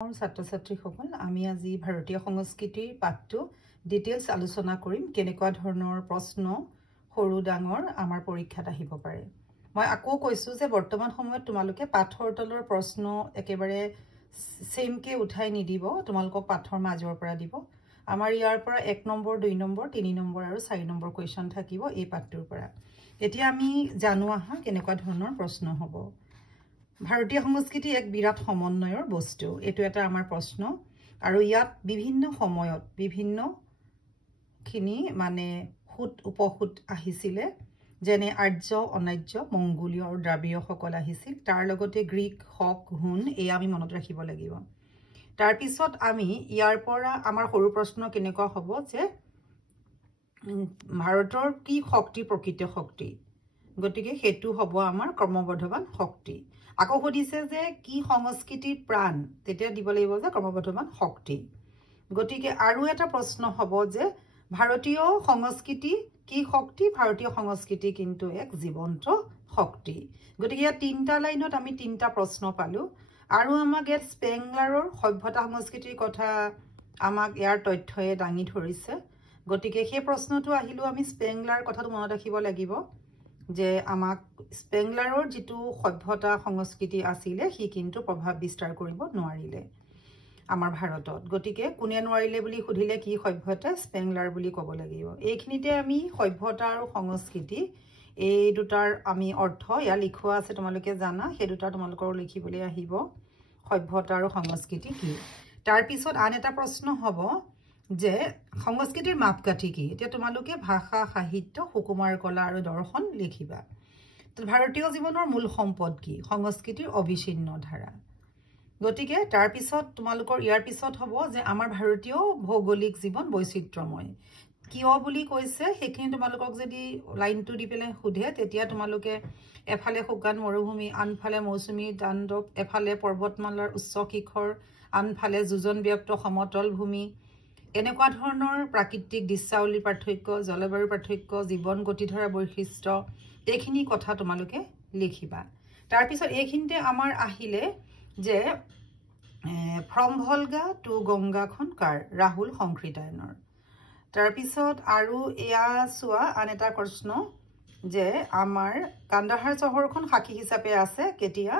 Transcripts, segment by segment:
ছাত্ৰ-ছাত্ৰীসকল আমি আজি ভাৰতীয় সংস্কৃতিৰ পাঠটো ডিটেইলছ আলোচনা কৰিম কেনেকুৱা ধৰণৰ প্ৰশ্ন সৰু ডাঙৰ আমাৰ পৰীক্ষাত আহিব পাৰে মই আকৌ কৈছো যে বৰ্তমান সময়ত তোমালোকে পাঠৰ তলৰ প্ৰশ্ন একেবাৰে সেমকে উঠাই নিদিব তোমালোকক পাঠৰ মাজৰ পৰা দিব আমাৰ ইয়াৰ পৰা 1 নম্বৰ 2 নম্বৰ 3 নম্বৰ আৰু 4 নম্বৰ কোৱেশ্চন থাকিব এই পাঠটোৰ পৰা এতিয়া আমি জানো আহা কেনেকুৱা ধৰণৰ প্ৰশ্ন হ'ব ভাৰতীয় সংস্কৃতি এক বিৰাট সমন্বয়ৰ বস্তু এটো এটা আমাৰ প্ৰশ্ন আৰু ইয়াত বিভিন্ন সময়ত বিভিন্ন খিনি মানে হুত উপহুত আহিছিলে যেনে আৰ্য অনাৰ্য মংগোলীয় আৰু দ্ৰাবিড়ীয় সকল আহিছিল তাৰ লগতে গ্ৰীক হক হুন এই আমি মনত ৰাখিব লাগিব তাৰ পিছত আমি ইয়াৰ পৰা আমাৰ সৰু প্ৰশ্ন কেনেকুৱা হ'ব যে ভাৰতৰ কি শক্তি প্ৰকৃত শক্তি গতিকে হেতু হ'ব আমাৰ কৰ্মবৰ্ধমান শক্তি আকৌ সুধিছে যে কি সংস্কৃতিৰ প্ৰাণ তেতিয়া দিব লাগিব যে কৰ্মবৰ্ধমান শক্তি গতিকে আৰু এটা প্ৰশ্ন হ'ব যে ভাৰতীয় সংস্কৃতি কি শক্তি ভাৰতীয় সংস্কৃতি কিন্তু এক জীৱন্ত শক্তি গতিকে ইয়াত তিনটা লাইনত আমি তিনটা প্ৰশ্ন পালো আৰু আমাক ইয়াত স্পেংলাৰৰ সভ্যতা সংস্কৃতিৰ কথা আমাক ইয়াৰ তথ্যয়ে দাঙি ধৰিছে গতিকে সেই প্ৰশ্নটো আহিলো আমি স্পেংলাৰ কথাটো মনত ৰাখিব লাগিব যে আমাক স্পেংলাৰৰ যেটো সভ্যতা সংস্কৃতি আছিল হি কিন্তু প্ৰভাৱ বিস্তাৰ কৰিব নোৱাৰিলে আমাৰ ভাৰতত গতিকে কোনে নোৱাৰিলে বুলি খুধিলে কি সভ্যতা স্পেংলাৰ বুলি ক'ব লাগিব এইখিনিতে আমি সভ্যতা আৰু সংস্কৃতি এই দুটাৰ আমি অৰ্থ ইয়া লিখোৱা আছে তোমালোকে জানা সেই দুটা তোমালোকৰ লিখিবলৈ আহিব সভ্যতা আৰু সংস্কৃতি কি তাৰ পিছত আন এটা প্ৰশ্ন হ'ব যে সংস্কৃতিৰ মাপকাঠি কি এতিয়া তোমালোকে ভাষা সাহিত্য সুকুমাৰ কলা আৰু দৰ্শন লিখিবা ভাৰতীয় জীৱনৰ মূল সম্পদ কি সংস্কৃতিৰ অবিচ্ছিন্ন ধাৰা গতিকে তাৰ পিছত তোমালোকৰ ইয়াৰ পিছত হ'ব যে আমাৰ ভাৰতীয় ভৌগোলিক জীৱন বৈচিত্ৰ্যময় কিয় বুলি কৈছে সেইখিনি তোমালোকক যদি লাইনটো দি পেলাই খুধে তেতিয়া তোমালোকে এফালে শুকান মৰুভূমি আনফালে মৌচুমী তাণ্ডৱ এফালে পৰ্বতমালাৰ উচ্চ শিখৰ আনফালে যোজন ব্যপ্ত সমতল ভূমি এনেকুৱা ধৰণৰ প্ৰাকৃতিক দৃশ্যাৱলীৰ পাৰ্থক্য জলবায়ুৰ পাৰ্থক্য জীৱন গতিধাৰা বৈশিষ্ট্য এইখিনি কথা তোমালোকে লিখিবা তাৰ পিছত এইখিনিতে আমাৰ আহিলে যে ফ্ৰম ভলগা টু গংগাখন কাৰ ৰাহুল সংকৃতায়নৰ তাৰ পিছত আৰু এয়া চোৱা আন এটা প্ৰশ্ন যে আমাৰ কান্দাহাৰ চহৰখন সাক্ষী হিচাপে আছে কেতিয়া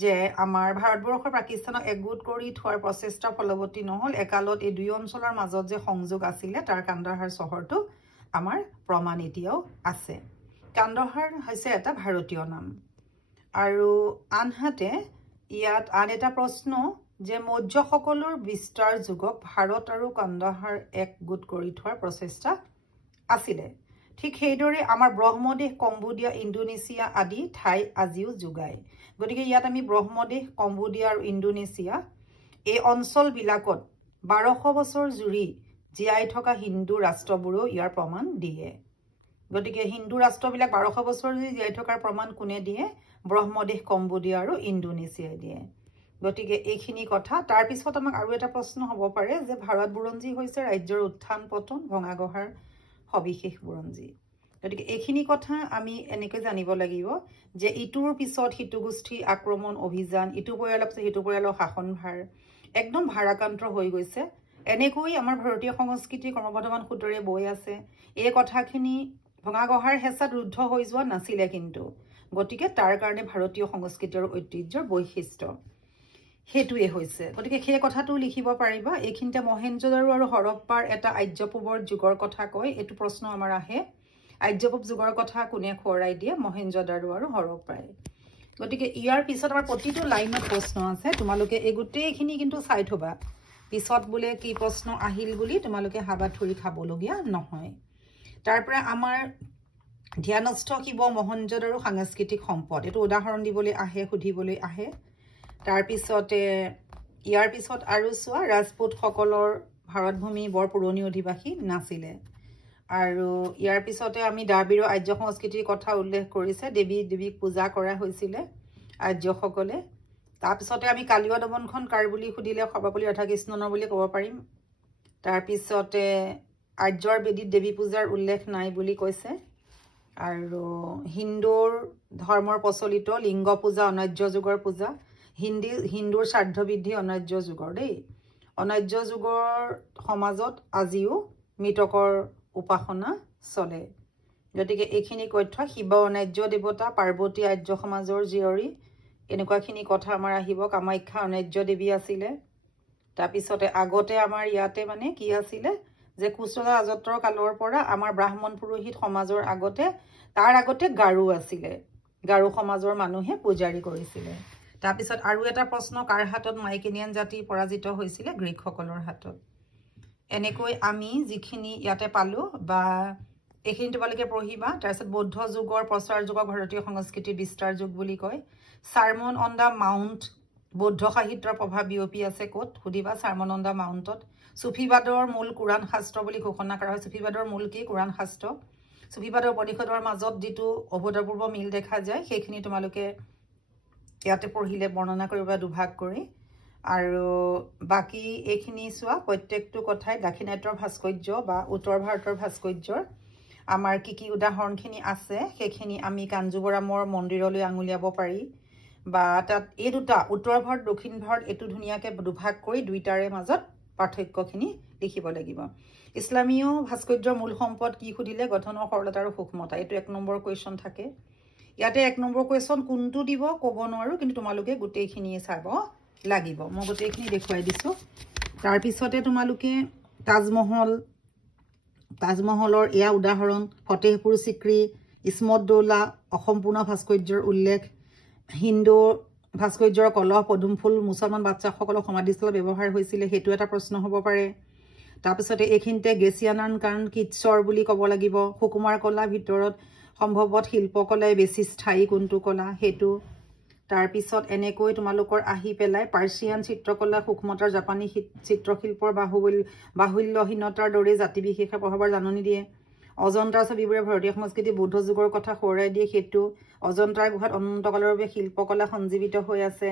যে আমাৰ ভাৰতবৰ্ষৰ পাকিস্তানক একগোট কৰি থোৱাৰ প্ৰচেষ্টা ফলৱতী নহল একালত এই দুই অঞ্চলৰ মাজত যে সংযোগ আছিল তাৰ কান্দাহাৰ চহৰটো আমাৰ প্ৰমাণ এতিয়াও আছে কান্দাহাৰ হৈছে এটা ভাৰতীয় নাম আৰু আনহাতে ইয়াত আন এটা প্ৰশ্ন যে মৌৰ্যসকলৰ বিস্তাৰ যুগক ভাৰত আৰু কান্দাহাৰ একগোট কৰি থোৱাৰ প্ৰচেষ্টা আছিল ঠিক সেইদৰে আমাৰ ব্ৰহ্মদেশ কম্বোডিয়া ইণ্ডোনেছিয়া আদি ঠাই আজিও যোগায় গতিকে ইয়াত আমি ব্ৰহ্মদেশ কম্বোডিয়া আৰু ইণ্ডোনেছিয়া এই অঞ্চলবিলাকত 1200 বছৰ জুৰি জীয়াই থকা হিন্দু ৰাষ্ট্ৰবোৰো ইয়াৰ প্ৰমাণ দিয়ে গতিকে হিন্দু ৰাষ্ট্ৰবিলাক 1200 বছৰ জুৰি জীয়াই থকাৰ প্ৰমাণ কোনে দিয়ে ব্ৰহ্মদেশ কম্বোডিয়া আৰু ইণ্ডোনেছিয়াই দিয়ে গতিকে এইখিনি কথা তাৰ পিছত আমাক আৰু এটা প্ৰশ্ন হ'ব পাৰে যে ভাৰত বুৰঞ্জী হৈছে ৰাজ্যৰ উত্থান পতন ভঙাগহাৰ সবিশেষ বুৰঞ্জী গতিকে এইখিনি কথা আমি এনেকৈ জানিব লাগিব যে ইটোৰ পিছত হিতু গোষ্ঠী আক্ৰমণ অভিযান ইটো পৰিয়ালৰ পিছত হিতু পৰিয়ালৰ শাসনভাৰ একদম ভাৰাকান্ত হৈ গৈছে এনেকৈ আমাৰ ভাৰতীয় সংস্কৃতি কৰ্মবৰ্ধমান সূত্ৰৰে বৈ আছে এই কথাখিনি ভঙাগহাৰ হেঁচাত ৰুদ্ধ হৈ যোৱা নাছিলে কিন্তু গতিকে তাৰ কাৰণে ভাৰতীয় সংস্কৃতিৰ ঐতিহ্যৰ বৈশিষ্ট্য হেতুৱে হৈছে গতিকে সেই কথাটো লিখিব পাৰিবা এইখিনিতে মহেঞ্জোদাৰো আৰু হৰপ্পাৰ এটা আৰ্যপূবৰ যুগৰ কথা কয় এইটো প্ৰশ্ন আমাৰ আহে আৰ্যপূব যুগৰ কথা কোনে খোৱাই দিয়ে মহেঞ্জোদাৰো আৰু হৰপ্পাই গতিকে ইয়াৰ পিছত আমাৰ প্ৰতিটো লাইনত প্ৰশ্ন আছে তোমালোকে এই গোটেইখিনি কিন্তু চাই থবা পিছত বোলে কি প্ৰশ্ন আহিল বুলি তোমালোকে হাবাথুৰি খাবলগীয়া নহয় তাৰ পৰা আমাৰ ধ্যানস্থ শিৱ মহেঞ্জোদাৰো সাংস্কৃতিক সম্পদ এইটো উদাহৰণ দিবলৈ আহে সুধিবলৈ আহে তাৰ পিছতে ইয়াৰ পিছত আৰু চোৱা ৰাজপুতসকলৰ ভাৰতভূমি বৰ পুৰণি অধিবাসী নাছিলে আৰু ইয়াৰ পিছতে আমি দ্ৰাবিড় আৰ্য সংস্কৃতিৰ কথা উল্লেখ কৰিছে দেৱীক পূজা কৰা হৈছিলে আৰ্যসকলে তাৰ পিছতে আমি কালিয়া দমনখন কাৰ বুলি সুধিলে সৰ্বপল্লী ৰাধাকৃষ্ণনৰ বুলি ক'ব পাৰিম তাৰ পিছতে আৰ্যৰ বেদীত দেৱী পূজাৰ উল্লেখ নাই বুলি কৈছে আৰু হিন্দুৰ ধৰ্মৰ প্ৰচলিত লিংগ পূজা অনাৰ্য যুগৰ পূজা হিন্দুৰ স্বাৰ্থ বৃদ্ধি অনাৰ্য যুগৰ দেই অনাৰ্য যুগৰ সমাজত আজিও মৃতকৰ উপাসনা চলে গতিকে এইখিনি তথ্য শিৱ অনাৰ্য দেৱতা পাৰ্বতী আৰ্য সমাজৰ জীয়ৰী এনেকুৱাখিনি কথা আমাৰ আহিব কামাখ্যা অনাৰ্য দেৱী আছিলে তাৰপিছতে আগতে আমাৰ ইয়াতে মানে কি আছিলে যে কুশল ৰাজত্বৰ কালৰ পৰা আমাৰ ব্ৰাহ্মণ পুৰোহিত সমাজৰ আগতে তাৰ আগতে গাৰু আছিলে গাৰু সমাজৰ মানুহে পূজাৰী কৰিছিলে তাৰপিছত আৰু এটা প্ৰশ্ন কাৰ হাতত মাইকেনিয়ান জাতি পৰাজিত হৈছিলে গ্ৰীকসকলৰ হাতত এনেকৈ আমি যিখিনি ইয়াতে পালো বা এইখিনি তোমালোকে পঢ়িবা তাৰপিছত বৌদ্ধ যুগৰ প্ৰচাৰ যুগৰ ভাৰতীয় সংস্কৃতিৰ বিস্তাৰ যুগ বুলি কয় চাৰ্মন অন দা মাউণ্ট বৌদ্ধ সাহিত্যৰ প্ৰভাৱ বিয়পি আছে ক'ত সুধিবা চাৰ্মন অন দা মাউণ্টত সুফিবাদৰ মূল কোৰাণ শাস্ত্ৰ বুলি ঘোষণা কৰা হয় সুফিবাদৰ মূল কি কোৰাণ শাস্ত্ৰ সুফিবাদৰ উপনিষদৰ মাজত যিটো অভূতপূৰ্ব মিল দেখা যায় সেইখিনি তোমালোকে ইয়াতে পঢ়িলে বৰ্ণনা কৰিবা দুভাগ কৰি আৰু বাকি এইখিনি চোৱা প্ৰত্যেকটো কথাই দাক্ষিণাত্যৰ ভাস্কৰ্য বা উত্তৰ ভাৰতৰ ভাস্কৰ্যৰ আমাৰ কি উদাহৰণখিনি আছে সেইখিনি আমি কাঞ্জুবৰামৰ মন্দিৰলৈ আঙুলিয়াব পাৰি বা তাত এই দুটা উত্তৰ ভাৰত দক্ষিণ ভাৰত এটো ধুনীয়াকৈ দুভাগ কৰি দুইটাৰে মাজত পাৰ্থক্যখিনি লিখিব লাগিব ইছলামীয় ভাস্কৰ্যৰ মূল সম্পদ কি সুধিলে গঠনৰ সৰলতা আৰু সূক্ষ্মতা এইটো 1 নম্বৰ কুৱেশ্যন থাকে ইয়াতে 1 নম্বৰ কুৱেশ্যন কোনটো দিব ক'ব নোৱাৰো কিন্তু তোমালোকে গোটেইখিনি চাব লাগিব মই গোটেইখিনি দেখুৱাই দিছো তাৰ পিছতে তোমালোকে তাজমহলৰ এয়া উদাহৰণ ফতেহপুৰ সিক্ৰী ইছমত দৌলা অসম্পূৰ্ণ ভাস্কৰ্যৰ উল্লেখ হিন্দু ভাস্কৰ্যৰ কলহ পদুম ফুল মুছলমান বাচ্চাসকলৰ সমাধিস্থল ব্যৱহাৰ হৈছিলে হেতু এটা প্ৰশ্ন হ'ব পাৰে তাৰপিছতে এইখিনিতে গেছিয়ানান কাৰণ কিটছৰ বুলি ক'ব লাগিব সুকুমাৰ কলা ভিতৰত সম্ভৱত শিল্পকলাই বেছি স্থায়ী কোনটো কলা হেতু তাৰপিছত এনেকৈ তোমালোকৰ আহি পেলাই পাৰ্চিয়ান চিত্ৰকলা সূক্ষ্মতাৰ জাপানী চিত্ৰশিল্পৰ বাহুল্যহীনতাৰ দৰে জাতি বিশেষে প্ৰভাৱৰ জাননী দিয়ে অজন্তাৰ ছবিবোৰে ভাৰতীয় সংস্কৃতি বৌদ্ধ যুগৰ কথা সোঁৱৰাই দিয়ে হেতু অজন্তাৰ গুহাত অনন্তকালৰ বাবে শিল্পকলা সঞ্জীৱিত হৈ আছে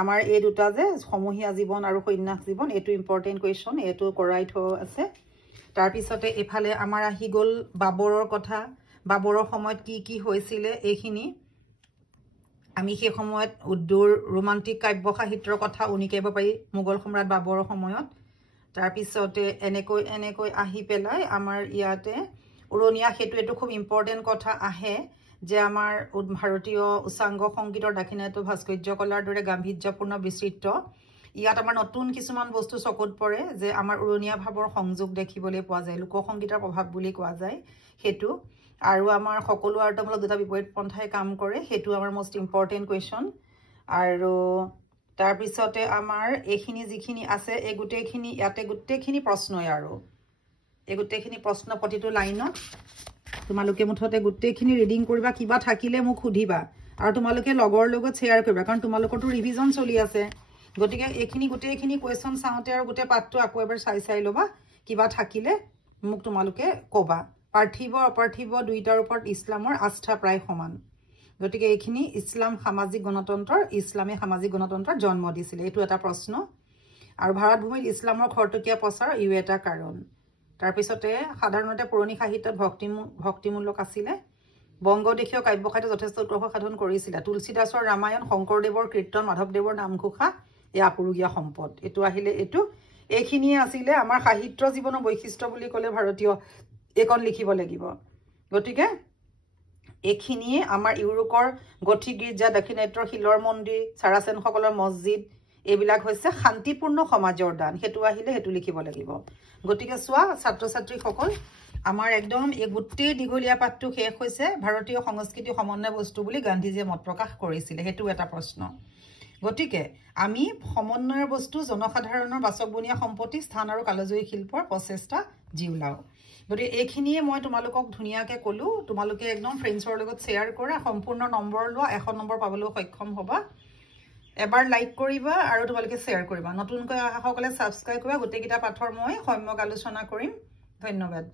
আমাৰ এই দুটা যে সমূহীয়া জীৱন আৰু সন্ন্যাস জীৱন এইটো ইম্পৰ্টেণ্ট কুৱেশ্যন এইটো কৰাই থোৱা আছে তাৰপিছতে এফালে আমাৰ আহি গ'ল বাবৰৰ কথা বাবৰৰ সময়ত কি হৈছিলে এইখিনি আমি সেই সময়ত উৰ্দুৰ ৰোমান্টিক কাব্য সাহিত্যৰ কথা উনিকাব পাৰি মোগল সম্ৰাট বাবৰৰ সময়ত তাৰপিছতে এনেকৈ আহি পেলাই আমাৰ ইয়াতে উৰণীয়া সেতু এইটো খুব ইম্পৰ্টেণ্ট কথা আহে যে আমাৰ ভাৰতীয় উচ্চাংগ সংগীতৰ দাক্ষিণাত্য ভাস্কৰ্য কলাৰ দৰে গাম্ভীৰ্যপূৰ্ণ বিস্তৃত ইয়াত আমাৰ নতুন কিছুমান বস্তু চকুত পৰে যে আমাৰ উৰণীয়া ভাৱৰ সংযোগ দেখিবলৈ পোৱা যায় লোকসংগীতৰ প্ৰভাৱ বুলি কোৱা যায় হেতু আৰু আমাৰ সকলো আৰ্টমূলক দুটা বিপৰীত পন্থাই কাম কৰে হেতু আমাৰ মোষ্ট ইম্পৰ্টেণ্ট কুৱেশ্যন আৰু তাৰপিছতে আমাৰ এইখিনি যিখিনি আছে এই গোটেইখিনি ইয়াতে গোটেইখিনি প্ৰশ্নই আৰু এই গোটেইখিনি প্ৰশ্ন প্ৰতিটো লাইনত তোমালোকে মুঠতে গোটেইখিনি ৰিডিং কৰিবা কিবা থাকিলে মোক সুধিবা আৰু তোমালোকে লগৰ লগত শ্বেয়াৰ কৰিবা কাৰণ তোমালোকৰতো ৰিভিজন চলি আছে গতিকে এইখিনি গোটেইখিনি কুৱেশ্যন চাওঁতে আৰু গোটেই পাঠটো আকৌ এবাৰ চাই ল'বা কিবা থাকিলে মোক তোমালোকে ক'বা পাৰ্থিৱ অপাৰ্থিৱ দুইটাৰ ওপৰত ইছলামৰ আস্থা প্ৰায় সমান গতিকে এইখিনি ইছলামে সামাজিক গণতন্ত্ৰৰ জন্ম দিছিলে এইটো এটা প্ৰশ্ন আৰু ভাৰত ভূমিত ইছলামৰ খৰতকীয়া প্ৰচাৰ ইও এটা কাৰণ তাৰপিছতে সাধাৰণতে পুৰণি সাহিত্যত ভক্তিমূলক আছিলে বংগদেশীয় কাব্য সাহিত্য যথেষ্ট উৎকৰ্ষ সাধন কৰিছিলে তুলসীদাসৰ ৰামায়ণ শংকৰদেৱৰ কীৰ্তন মাধৱদেৱৰ নামঘোষা এই আপুৰুগীয়া সম্পদ এইটো আহিলে এইখিনিয়ে আছিলে আমাৰ সাহিত্য জীৱনৰ বৈশিষ্ট্য বুলি ক'লে ভাৰতীয় এইকণ লিখিব লাগিব গতিকে এইখিনিয়ে আমাৰ ইউৰোপৰ গথিক গীৰ্জা দাক্ষিণাত্যৰ শিলৰ মন্দিৰ চাৰাচেনসকলৰ মছজিদ এইবিলাক হৈছে শান্তিপূৰ্ণ সমাজৰ দান হেতু আহিলে হেতু লিখিব লাগিব গতিকে চোৱা ছাত্ৰ ছাত্ৰীসকল আমাৰ একদম এই গোটেই দীঘলীয়া পাঠটো শেষ হৈছে ভাৰতীয় সংস্কৃতি সমন্বয় বস্তু বুলি গান্ধীজীয়ে মত প্ৰকাশ কৰিছিলে হেতু এটা প্ৰশ্ন গতিকে আমি সমন্বয়ৰ বস্তু জনসাধাৰণৰ বাচকবনীয়া সম্পত্তি স্থান আৰু কালজয়ী শিল্পৰ প্ৰচেষ্টা জিউলাও গতিকে এইখিনিয়ে মই তোমালোকক ধুনীয়াকৈ ক'লো তোমালোকে একদম ফ্ৰেণ্ডছৰ লগত শ্বেয়াৰ কৰা সম্পূৰ্ণ নম্বৰ লোৱা 100 নম্বৰ পাবলৈ সক্ষম হ'বা এবাৰ লাইক কৰিবা আৰু তোমালোকে শ্বেয়াৰ কৰিবা নতুনকৈ অহাসকলে ছাবস্ক্ৰাইব কৰিবা গোটেইকেইটা পাঠৰ মই সম্যক আলোচনা কৰিম ধন্যবাদ